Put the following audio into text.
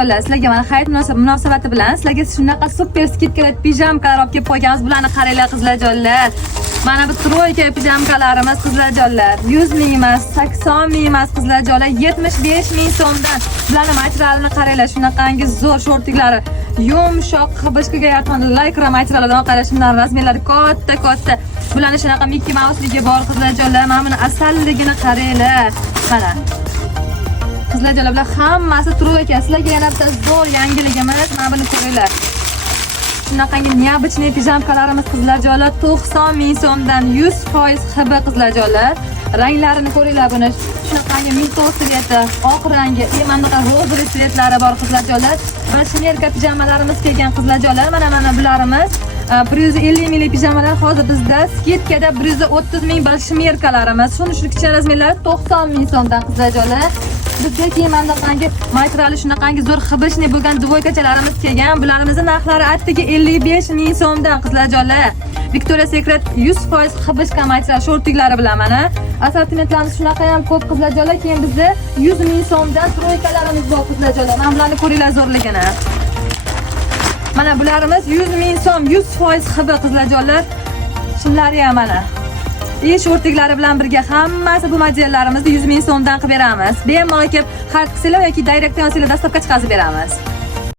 qizlarjonlar, sizlarga mana hayit munosabati bilan sizlarga shunaqa super skidkalar pijamkalar olib kelib qo'yganmiz. Bularni qaranglar qizlarjonlar. Mana bu troyka pijamkalarimiz qizlarjonlar. 100 ming emas, 80 ming emas qizlarjonlar, 75 ming so'mdan. Bularning materialini qaranglar, shunaqangi zo'r shortiklari, yumshoq hibishkaga yaqin lycra materiallardan qarash, bundan razmerlari katta. Bularni shunaqa Mickey Mouse'ligi bor qizlarjonlar. Mana buni asalligini qaranglar. Mana qizlarjonlar, bular hammasi troyka. Sizlarga yana bitta zo'r yangiligimiz, mana buni ko'ringlar. Shunaqangi neobычный pijamkalarimiz qizlarjonlar 90 ming so'mdan 100% hibi qizlarjonlar. Ranglarini ko'ringlar buni. Shunaqangi minto sveti, oq rangi, mana rozali svetlari bor qizlarjonlar. Va shimerka pijamalarimiz kelgan qizlarjonlar. Mana bularimiz 150 minglik pijamalar hozir bizda skidkada 130 ming bir shimerkalarimiz. Shuni kichik razmerlari 90 ming so'mdan qizlarjonlar. Bizga keyin mana bunaqangi materiali shunaqangi zo'r hibishni bo'lgan dvoykachalarimiz kelgan. Bularimizni narxlari attiga 55 ming so'mdan qizlarjonlar. Victoria's Secret 100% hibishka material shortiklari bilan mana assortimentlarimiz shunaqa ham ko'p qizlarjonlar. Keyin bizda 100 ming so'mdan troykalarimiz bor qizlarjonlar. Mana bularni ko'ringlar zo'rligini. Mana bularimiz 100 ming so'm, 100% hibi qizlarjonlar. Shimlari ham mana shortiklari bilan birga hammasi bu modellarimizni 100 ming so'mdan qilib beramiz. Bemalol kelib xarid qilsanglar yoki direktdan olsanglar dastavka chiqarib beramiz.